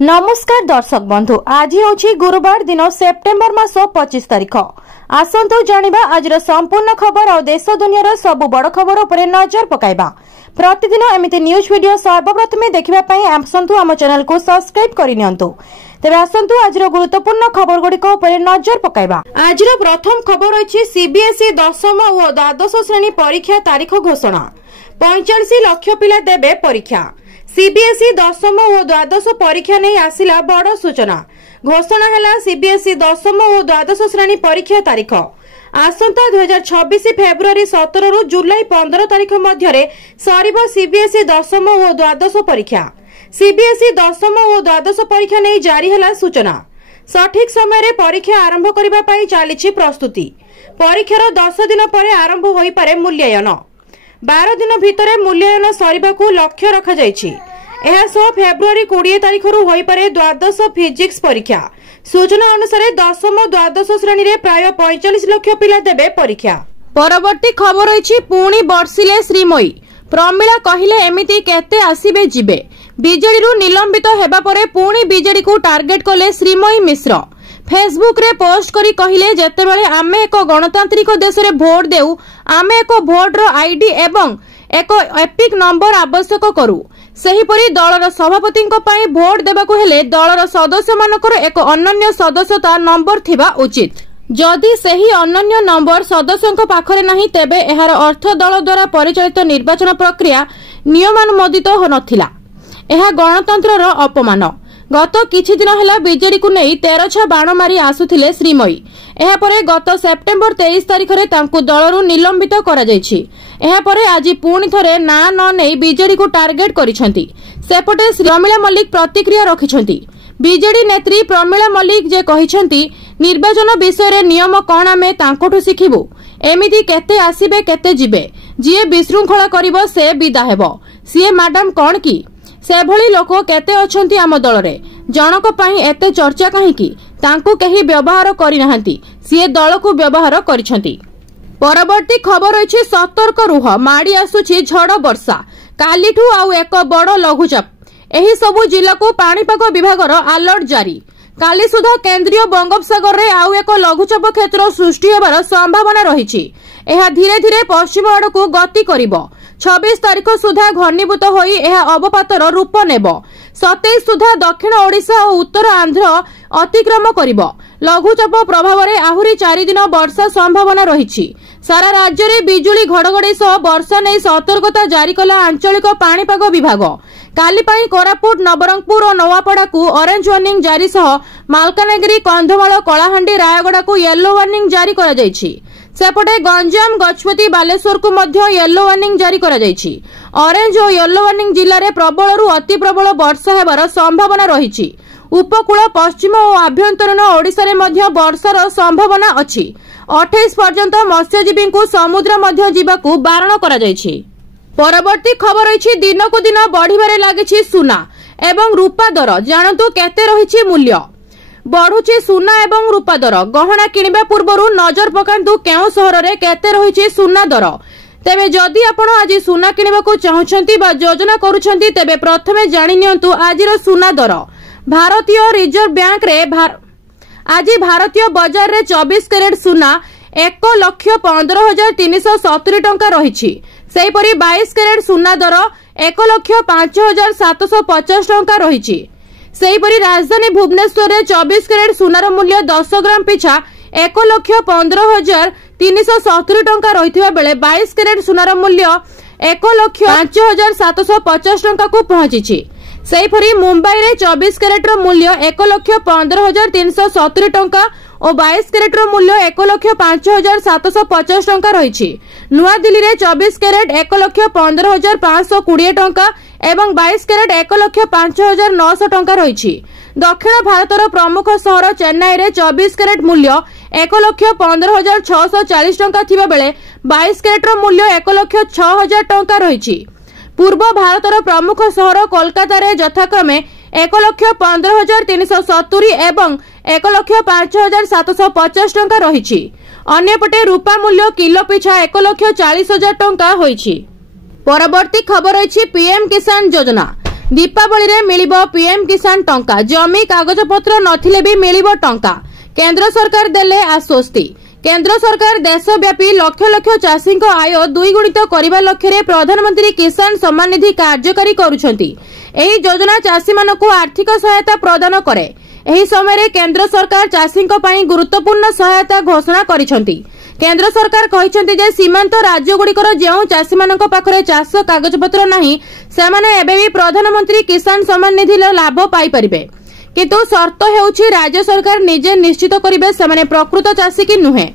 नमस्कार दर्शक बंधु, आज होछि गुरुवार दिन सेप्टेम्बर मास 25 तारिख। आसंतु जानिबा आज संपूर्ण खबर और देश दुनिया सबु बड़ खबर उपरे नजर पकाइबा। प्रतिदिन एमिति न्यूज वीडियो सर्वप्रथमे देखिबा पई आसंतु आम चैनल को सब्सक्राइब करिनियंतु। तेबे आसंतु आज गुरुत्वपूर्ण खबर गुड़िक उपरे नजर पकाइबा। आज प्रथम खबर अछि सीबीएसई 10म और द्वादश श्रेणी परीक्षा तारीख घोषणा। 45 लाख पिला देबे परीक्षा। सीबीएसई 10म और द्वादश परीक्षा नहीं आसिला बड़ सूचना। घोषणा हैला सीबीएसई 10म और द्वादश श्रेणी परीक्षा तारीख। आसंता 2026 फेब्रुआरी 17 रु जुलाई 15 तारीख मध्य सरिबो सीबीएसई 10म और द्वादश परीक्षा। सीबीएसई 10म और द्वादश परीक्षा नहीं जारी हैला सूचना। सठिक समय रे परीक्षा आरंभ करिबा पई चालिछि प्रस्तुति। परीक्षार 10 दिन पर आरंभ होई पारे मूल्यांकन। 12 दिन भितर मूल्यांकन सरिबाकू लक्ष्य रखा जायछि। फेब्रुआरी 20 तारीख रु होई पारे द्वादश फिजिक्स परीक्षा। सूचना अनुसार 10म द्वादश श्रेणी रे प्राय 45 लाख पिला देबे परीक्षा। परवर्ती खबर अछि पुणी बर्षिले श्रीमयी। प्रमिला कहिले एमिति केते आसीबे जिबे। बीजेडी रु निलंबित हेबा परे पुणी बीजेडी को टार्गेट कले श्रीमयी मिश्र। फेसबुक रे पोस्ट करी कहिले जेतेबेले आमे एक गणतांत्रिक देश रे भोट देउ, आमे एक भोट रो आईडी एवं एक एपिक नंबर आवश्यक करू। सेहीपरि दलर सभापतिंको पई भोट देबाकू हेले दलर सदस्य मानकर एक अनन्य सदस्यता नंबर थिबा उचित। जदि सेही अनन्य नंबर सदस्यंको पाखरे नाही तेबे एहार अर्थ दल द्वारा परिचालित निर्वाचन प्रक्रिया नियमानुमोदित नथिला। एहा गणतंत्रर अपमान। गत किछि दिन हेला बीजेडी को नै 13 बाण मारी आसुथिले श्रीमयी। एहा परे गत सेप्टेम्बर 23 तारिख रे तांकु दलरु निलंबित करा जायछि। एहा परे आज पुणी थरे ना न नै बीजेडी को टार्गेट करिसंती। सेपटे प्रमिला मल्लिक प्रतिक्रिया रखिसंती। बीजेडी नेत्री प्रमिला मल्लिक जे कहिसंती निर्वाचन विषय रे नियम कोन आमे तांकोठु सिखिबु। एमिति केते आसीबे केते जिबे। जिए विशृंखला करिवो से विदा हेबो। सीए मैडम कोन की से भली लोक केते अछंती आम दल रे। जनक पई एते चर्चा काहेकि तांकु केही व्यवहार करि नाहंती। सीए दल को व्यवहार करिसंती। परवर्ती खबर अछि सतर्क रुह, माडी आसुछि झड़ वर्षा। कालीठू आउ एक बड़ लघुचाप। एही सबु जिला को पाणीपाग विभागर अलर्ट जारी। काली सुधा केंद्रीय बंगोपसागर रे आउ एक लघुचाप क्षेत्र सृष्टि हेबार संभावना रहिछि। एहा धीरे धीरे पश्चिम आड़कू गति करिवो। 26 तारीख सुधा घनीभूत होई एहा अवपातर रूप नेब। 27 सुधा दक्षिण ओडिशा और उत्तर आंध्र अतिक्रम करिवो। लघुचाप प्रभाव रे आहुरी 4 दिन वर्षा संभावना रहिछि। सारा राज्य रे बिजुली घड़घड़ी सह वर्षा नै सतर्कता जारी कला आंचलिक पाणीपाग विभाग। काली पई कोरापुट, नवरंगपुर और नवापड़ा को ऑरेंज वार्निंग जारी सह मालकानगिरी, कंधमाल, कलाहांडी, रायगड़ा को येलो वार्निंग जारी करा जायछि। सेपटे गंजाम, गजपति, बालेश्वर को मध्य येलो वार्निंग जारी करा जायछि। ऑरेंज और येलो वार्निंग जिल्ला रे प्रबल रु अति प्रबल वर्षा हेबार संभावना रहिछि। उपकूल, पश्चिम और आभ्यंतरीण ओडिशा रे मध्य वर्षार संभावना अछि। 28 पर्यंत मत्स्यजीवी को समुद्र मध्य जीवाकू बारण करा जायछि। परवर्ती खबर अछि दिन को दिन बढ़िबारे लागिछि सुना एवं रूपा दर। जानतु केते रहिछि मूल्य। बढ़ुछि सुना एवं रूपा दर। गहना किनिबा पूर्वरु नजर पकांतु केउ सहर रे केते रहिछि सुना दर। तेबे जदि आपण आज सुना किनिबाकू चाहुछंती बा योजना करूछंती तेबे प्रथमे जानि नियंतु आजिर सुना दर। भारतीय रिजर्व बैंक रे आज भारतीय बाजार रे 24 कैरेट सुना 1,15,370 टंका रहिछि। सेहीपरि 22 कैरेट सुना दर 1,05,750 टंका रहिछि। सेहीपरि राजधानी भुवनेश्वर रे 24 कैरेट सुनार मूल्य 10 ग्राम पिछा 1,15,370 टंका रहिथिबा बेले 22 कैरेट सुनार मूल्य 1,05,750 टंका को पहुंचिछि। सेहीपरि मुंबई रे 24 कैरेट रो मूल्य 1,15,370 टंका और 22 कैरेट रो मूल्य 1,05,750 टंका रहिछि। नुआ दिल्ली रे 24 कैरेट 1,15,520 टंका एवं 22 कैरेट 1,05,900 टंका रहिछि। दक्षिण भारतर प्रमुख सहर चेन्नई रे 24 कैरेट मूल्य 1,15,640 टंका थिबा बेले 22 कैरेट रो मूल्य 1,06,000 टंका रहिछि। पूर्व भारतर प्रमुख सहर कोलकाता रे यथाक्रमे 1,15,370 एवं 1,05,750 टंका रहिछि। अन्यपटे रूपा मूल्य किलो पिछा 1,40,000 टंका होइछि। परवर्ती खबर अछि पीएम किसान योजना। दीपावली रे मिलिबो पीएम किसान टंका, जमी कागजपत्र नथिले भी मिलिबो टंका। केंद्र सरकार देले आश्वस्ति। केंद्र सरकार देशव्यापी लक्ष लक्ष चाषी आय द्विगुणित करने लक्ष्य रे प्रधानमंत्री किसान सम्मान निधि कार्यकारी करुछंती। एही योजना चाषी मानकु आर्थिक सहायता प्रदान करे। एही समय रे केंद्र सरकार चाषी पई गुरुत्वपूर्ण सहायता घोषणा करिसंती। केंद्र सरकार कहिसंती जे सीमांत राज्य गुड़िकर जेउ चाषी मानक पाखरे चाष कागजपत्र नाही सेमाने एबे भी प्रधानमंत्री किसान सम्मान निधि लाभ पाई परिबे, किंतु शर्त हेउछि राज्य सरकार निजे निश्चित करिबे सेमाने प्रकृत चाषी कि नुहे।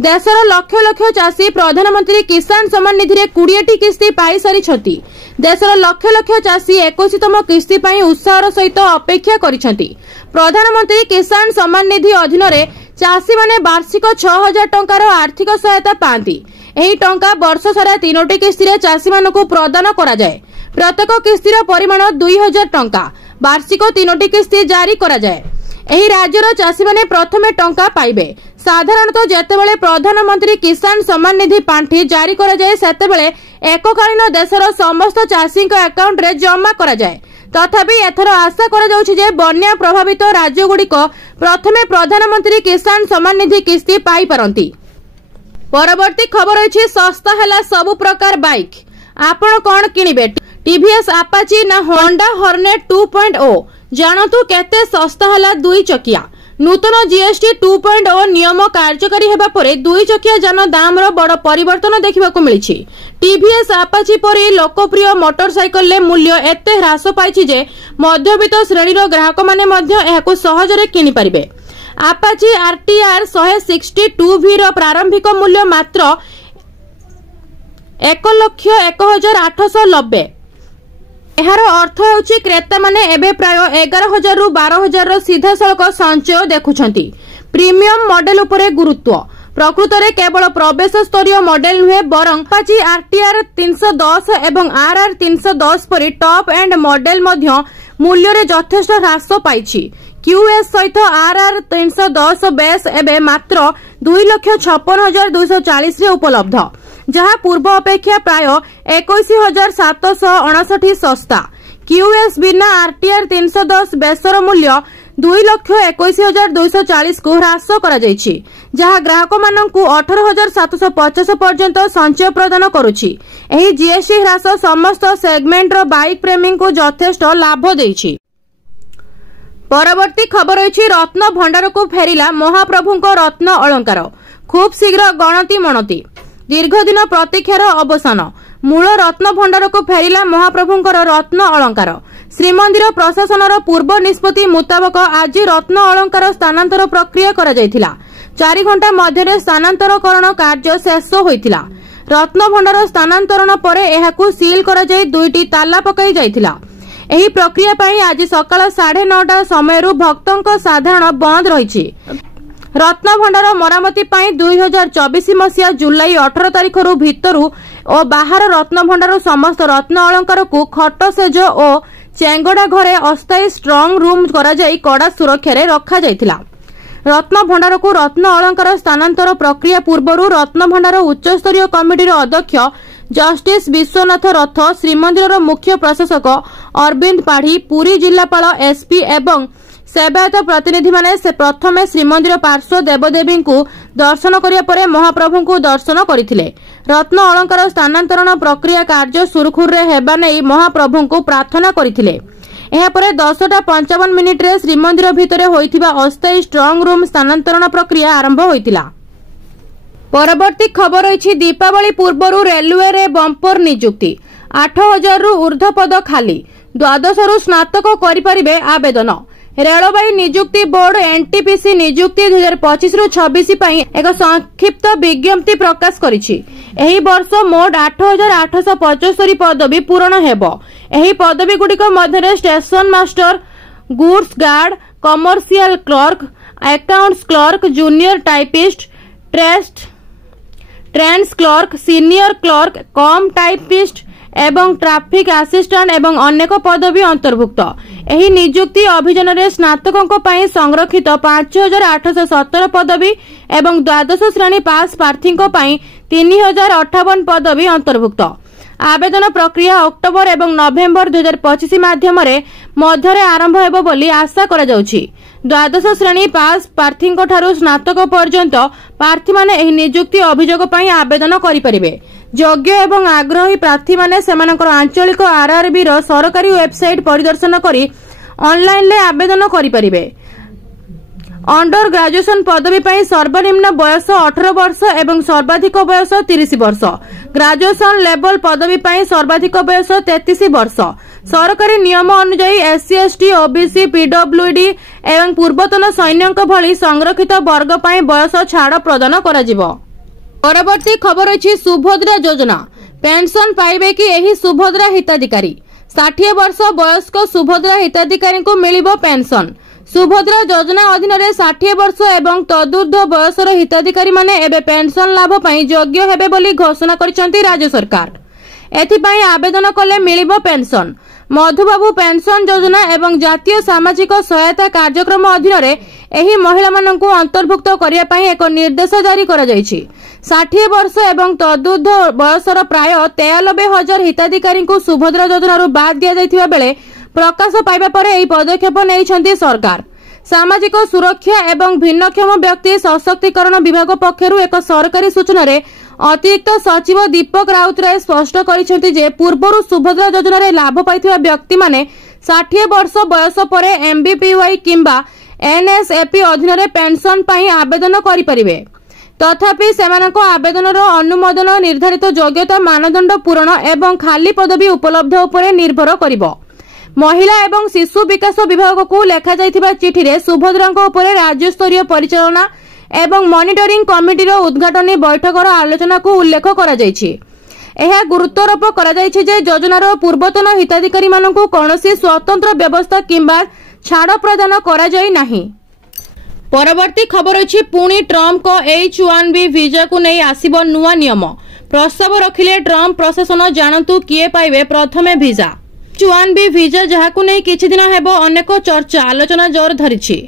देशर लक्ष लक्ष चाषी प्रधानमंत्री किसान सम्मान निधि रे 20 टी किस्ती पाई सारिछंती। देशर लक्ष लक्ष चाषी 21तम किस्ती पाई उत्साहर सहित अपेक्षा करिछंती। प्रधानमंत्री किसान सम्मान निधि अधीन रे चाषी माने वार्षिक 6000 टंकार आर्थिक सहायता पाती। एही टंका वर्ष सारा 3टी किस्ती रे चाषी मानकु प्रदान करा जाय। प्रत्येक किस्तीर परिमाण 2000 टंका, वार्षिक 3टी किस्ती जारी करा जाय। एही राज्यर चाषी माने प्रथमे टंका पाइबे। साधारणतः जेतेबेले प्रधानमंत्री किसान सम्मान निधि पांठी जारी करा जाय सेतेबेले एककालीन देशर समस्त चाषी अकाउंट रे जमा करा जाय। तथापि एथर आशा करा जाउछि जे बन्या प्रभावित राज्य गुड़िक प्रथमे प्रधानमंत्री किसान सम्मान निधि किस्ती पाई पारंती। परवर्ती खबर अछि सस्ता हैला सब प्रकार बाइक। आपण कोन किनिबे, टीवीएस अपाची ना होंडा हॉर्नेट 2.0? जानतु केते सस्ता हैला दुई चकिया। नूतन जीएसटी 2.0 नियम कार्यकारी हेबा परे दुई चकिया जान दाम रो बड़ परिवर्तन देखिबाकू मिलिछि। टीवीएस अपाची परि लोकप्रिय मोटरसाइकल ले मूल्य एते ह्रास पाइछि जे मध्यवित्त श्रेणी रो ग्राहक माने मध्य एहाकू सहजरे किनि परिबे। अपाची आरटीआर 162V रो प्रारंभिक मूल्य मात्र 1,01,890। एहार अर्थ हेउछि क्रेता माने एबे प्राय 11,000 रु 12,000 रो सीधा सड़क संचय देखुछंती। प्रीमियम मॉडल उपरे गुरुत्व। प्रकृत रे केवल प्रवेश स्तरीय मॉडल नुहे बरं अपाची आरटीआर 310 एवं आरआर 310 परि टॉप एंड मॉडल मध्य मूल्य रे यथेष्ट ह्रास पाइछि। क्यूएस सहित आरआर 310 बेस एबे मात्र 2,56,240 रे उपलब्ध, जहा पूर्व अपेक्षा प्राय 21,759 सस्ता। क्यूएस बिना आरटीआर 310 बेसर मूल्य 2,21,240 को ह्रास करा जायछि, जहा ग्राहक मानकु 18,750 पर्यंत संचय प्रदान करुछि। एही जीएसटी ह्रास समस्त सेगमेंट रो बाइक प्रेमी को यथेष्ट लाभ देछि। परवर्ती खबर अछि रत्न भंडार को फेरिला महाप्रभुको रत्न अलंकार। खूब शीघ्र गणति मणति। दीर्घ दिन प्रतीक्षार अवसान। मूल रत्न भंडार को फेरिला महाप्रभुंकर रत्न अलंकार। श्रीमंदिर प्रशासनर पूर्व निष्पत्ति मुताबक आज रत्न अलंकार स्थानांतर प्रक्रिया करा जायथिला। 4 घंटा मध्य स्थानांतरकरण कार्य शेष होइथिला। रत्न भंडार स्थानांतरण परे एहाकू सील करा जाय 2टी ताला पकाई जायथिला। एही प्रक्रिया पई आज सकाळ 9:30 समय भक्तों साधारण बंद रही। रत्न भंडार मरामती पई 2024 मसीहा जुलाई 18 तारिख रु भितरु और बाहर रत्न भंडार समस्त रत्न अलंकार को खट सेज और चेंगड़ा घरे अस्थायी स्ट्रंग रूम करा जाई कड़ा सुरक्षा रे रखा जायथिला। रत्न भंडार को रत्न अलंकार स्थानांतर प्रक्रिया पूर्व रत्न भंडार उच्च स्तरीय कमिटी अध्यक्ष जस्टिस विश्वनाथ रथ, श्रीमंदिर मुख्य प्रशासक अरविंद पाढ़ी, पुरी जिलापाल एसपी एवं सेवायत प्रतिनिधि माने से प्रथमे श्रीमंदिर पार्श्व देवदेवी को दर्शन करिया परे महाप्रभु को दर्शन करथिले। रत्न अलंकार स्थानांतरण प्रक्रिया कार्य सुरखुर रे हेबा नै महाप्रभु को प्रार्थना करथिले। एहा परे 10:55 मिनिट रे श्रीमंदिर भितरे होइथिबा अस्थायी स्ट्रंग रूम स्थानांतरण प्रक्रिया आरंभ होइतिला। परवर्ती खबर अछि दीपावली पूर्वरु रेलवे रे बंपर नियुक्ति। 8,000 रु ऊर्ध्व पद खाली। 12 रु स्नातक करि परिबे आवेदन। रेलवे नियुक्ति बोर्ड एनटीपीसी नियुक्ति 2025 रु 26 पई एक संक्षिप्त विज्ञप्ति प्रकाश करिछि। एही वर्ष मोट 8,875 पदवी पूरण हेबो। एही पदवी गुडिक मध्यरे station master, goods guard, commercial clerk, accounts clerk, junior typist, trains clerk, senior clerk, cum typist एवं ट्रैफिक असिस्टेंट एवं अनेक पदवी अंतर्भुक्त। एही नियुक्ति अभियान रे स्नातकों पई संरक्षित 5,817 पदवी एवं द्वादश श्रेणी पास प्रार्थी पई 3,058 पदवी अंतर्भुक्त। आवेदन प्रक्रिया अक्टोबर एवं नवेम्बर 2025 मध्यरे आरंभ हेबो बोली आशा करा जाउछि। द्वादश श्रेणी पास प्रार्थी स्नातक पर्यंत प्रार्थी माने एही नियुक्ति अभियोग पई आवेदन करि परिबे। योग्य एवं आग्रही प्रार्थी माने सेमानकर आंचलिक आरआरबी रो सरकारी वेबसाइट परिदर्शन करी ऑनलाइन ले आवेदन करि परिबे। अंडर ग्रेजुएशन पदवी पई सर्वनिम्न बयस 18 वर्ष एवं सर्वाधिक बयस 30 वर्ष। ग्रेजुएशन लेवल पदवी पई सर्वाधिक बयस 33 वर्ष। सरकारी नियम अनुसार एससी एसटी ओबीसी पीडब्ल्यूडी एवं पूर्वतन सैन्यक भली संरक्षित वर्ग पई बयस छाड़ प्रदान करा जिवो। परवर्ती खबर अछि सुभद्रा योजना। पेंशन पाइबे कि एही सुभद्रा हिताधिकारी। 60 वर्ष वयस्क सुभद्रा हिताधिकारी को मिलिबो पेंशन। सुभद्रा योजना अधीन 60 वर्ष एवं तदूर्ध्व बयसर हिताधिकारी माने एबे पेंशन लाभ पई योग्य हेबे बोली घोषणा करिसेंती राज्य सरकार। एथिपाई आवेदन कले मिलिबो पेंशन। मधुबाबू पेंशन योजना एवं जातीय सामाजिक सहायता कार्यक्रम अधीन एही महिला माननकु अंतर्भुक्त करिया पई एक निर्देश जारी करा जायछि। 60 वर्ष एवं तदूर्ध्व बयसर प्राय 93,000 हिताधिकारी को सुभद्रा योजना बाद दिया जायथिबा बेले प्रकाश पाइबा परे एही पदक्षेप नेइछन्ती सरकार। सामाजिक सुरक्षा एवं भिन्नक्षम व्यक्ति सशक्तिकरण विभाग पक्षरु एक सरकारी सूचना रे अतिरिक्त सचिव दीपक राउतराय स्पष्ट करिसेंती जे पूर्वरु सुभद्रा योजना रे लाभ पाइथिबा व्यक्ति माने 60 वर्ष बयस परे एमबीपीवाई किंबा एनएसएपी अधीन रे पेंशन पई आवेदन करि परिबे। तथापि सेमानको आवेदनर अनुमोदन निर्धारित योग्यता मानदंड पूरण एवं खाली पदवी उपलब्ध उपरे निर्भर करिवो। महिला एवं शिशु विकास विभाग को लेखा जाइथिबा चिठी रे सुभद्रांको उपरे राज्य स्तरीय परिचालना एवं मॉनिटरिंग कमिटी रो उद्घाटनी बैठकर आलोचना को उल्लेख करा जायछि। एहा गुरुत्वारोप करा जायछि जे योजनार पूर्वतन हिताधिकारी माननकु कोनोसी स्वतंत्र व्यवस्था किंबा छाड़ प्रदान करा जाय नाही। परवर्ती खबर अछि पुणी ट्रम्प को H1B वीजा को नै आसीबो नुवा नियम। प्रस्ताव रखिले ट्रम्प प्रशासन। जानतु किए पाइबे प्रथमे वीजा। H1B वीजा जहाकु नै किछि दिन हेबो अनेक चर्चा आलोचना जोर धरिछि।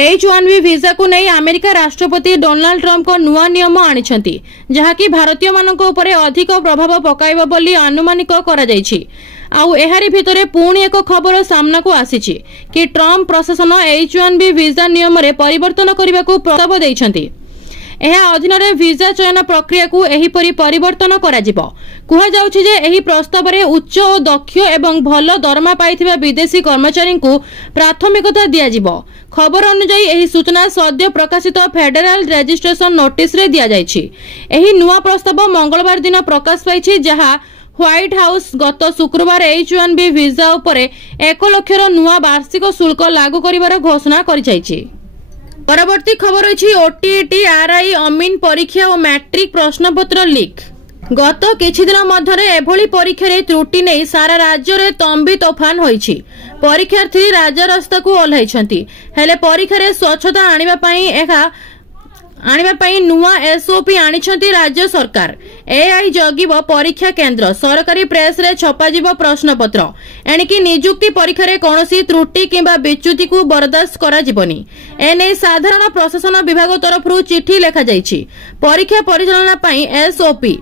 H1B वीजा को नै अमेरिका राष्ट्रपति डोनाल्ड ट्रम्प को नुवा नियम आनिछंती जहाकि भारतीय मानक उपरे अधिक प्रभाव पकाइबो बोली अनुमानिक करा जायछि। आउ एहारी भितरे पुणी एक खबर सामना को आसीछि कि ट्रम्प प्रशासन H1B वीजा नियम रे परिवर्तन करबाकू प्रस्ताव दैछंती। एहा अधीन रे वीजा चयन प्रक्रिया को एहीपरि परिवर्तन करा जिवो। कुहा जाउछि जे एही प्रस्ताव रे उच्च और दक्ष एवं भल दरमा पाइथिबा विदेशी कर्मचारी को प्राथमिकता दिया जिवो। खबर अनुसार एही सूचना सद्य प्रकाशित फेडरल रजिस्ट्रेशन नोटिस रे दिया जायछि। एही नुवा प्रस्ताव मंगलवार दिन प्रकाश पाइछि जहा व्हाइट हाउस गत शुक्रवार H1B वीजा उपरे 1 लाख नुआ वार्षिक शुल्क लागू करिवार घोषणा करिछैछि। परवर्ती खबर अछि ओटीईटी आरआई अमीन परीक्षा और मैट्रिक प्रश्नपत्र लीक। गत किछि दिन मध्यरे एभली परीक्षा रे त्रुटि नै सारा राज्य रे तंबी तोफान होईछि। परीक्षार्थी राजरास्ता को ओल्हाइछंती हेले परीक्षा रे स्वच्छता आनिबा पई नुआ एसओपी आनिछंती राज्य सरकार। एआई जगिब परीक्षा केंद्र सरकारी प्रेस रे छपाजिब प्रश्नपत्र। एणिकी नियुक्ति परीक्षा रे कोनोसी त्रुटि किंबा विच्युति को बर्दाश्त करा जिवनी। एने साधारण प्रशासन विभाग तरफरु चिठी लेखा जायछि। परीक्षा परिचालना पई एसओपी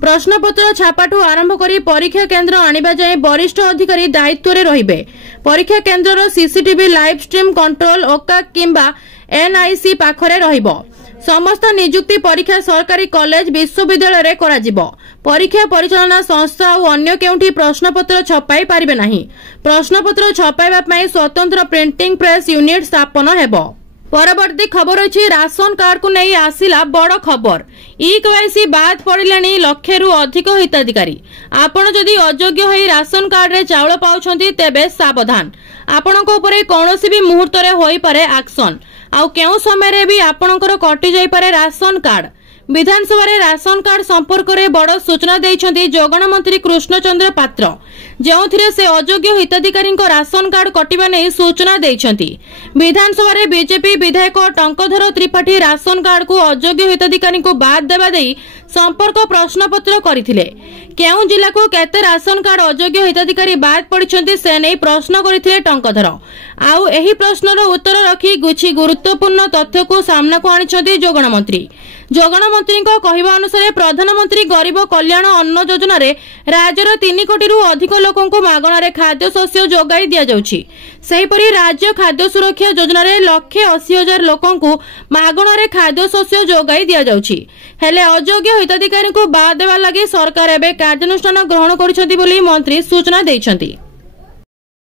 प्रश्नपत्र छापाठू आरंभ करी परीक्षा केंद्र आनिबा जाय वरिष्ठ अधिकारी दायित्व रे रहिबे। परीक्षा केंद्रर सीसीटीवी लाइव स्ट्रीम कंट्रोल ओका किंबा एनआईसी पाखरे रहिबो। समस्त नियुक्ति परीक्षा सरकारी कॉलेज विश्वविद्यालय रे करा जिवो। परीक्षा परिचालना संस्था और अन्य केउठी प्रश्नपत्र छपाई पारिबे नाही। प्रश्नपत्र छपाइबा पई स्वतंत्र प्रिंटिंग प्रेस यूनिट स्थापन हेबो। परवर्ती खबर अछि राशन कार्ड को नहीं आसिला बड़ खबर। ई-केवाईसी बाद पड़िलेनी लक्षेरु अधिक हिताधिकारी। आपण जदि अयोग्य होई राशन कार्ड रे चाउल पाउछंती तेबे सावधान। आपणको उपरे कोनोसी भी मुहूर्त रे होई पारे एक्शन। आउ केउ समय रे भी आपणकर कटि जाई पारे राशन कार्ड। विधानसभा रे राशन कार्ड संपर्क रे बड़ सूचना दैछंती जोगण मंत्री कृष्णचंद्र पात्र। जेउथिरे से अयोग्य हिताधिकारी राशन कार्ड कटिबा नै सूचना दैछंती। विधानसभा रे बीजेपी विधायक टंकधर त्रिपाठी राशन कार्ड को अयोग्य हिताधिकारी को बाद देबा देई संपर्क प्रश्नपत्र करथिले। केउ जिला को केते राशन कार्ड अयोग्य हिताधिकारी बाद पड़िछंती से नै प्रश्न करथिले टंकधर। आउ एही प्रश्नर उत्तर रखी गुछि गुरुत्वपूर्ण तथ्य को सामना को आनिछंती जोगण मंत्री। जोगाण मंत्री कहवा अनुसार प्रधानमंत्री गरीब कल्याण अन्न योजना रे राज्यर 3 कोटी अधिक लोकों मागणार खाद्य शस्य जोगाई दि जाउछि। सेहीपरि राज्य खाद्य सुरक्षा योजना रे 1,80,000 लोकों मागणार खाद्य शस्य जोगाई दि जाउछि। हेले अयोग्य हिताधिकारी को बाद देवा लगी सरकार एबे कार्यानुष्ठान ग्रहण करिसेंति बोली मंत्री सूचना दैछंती।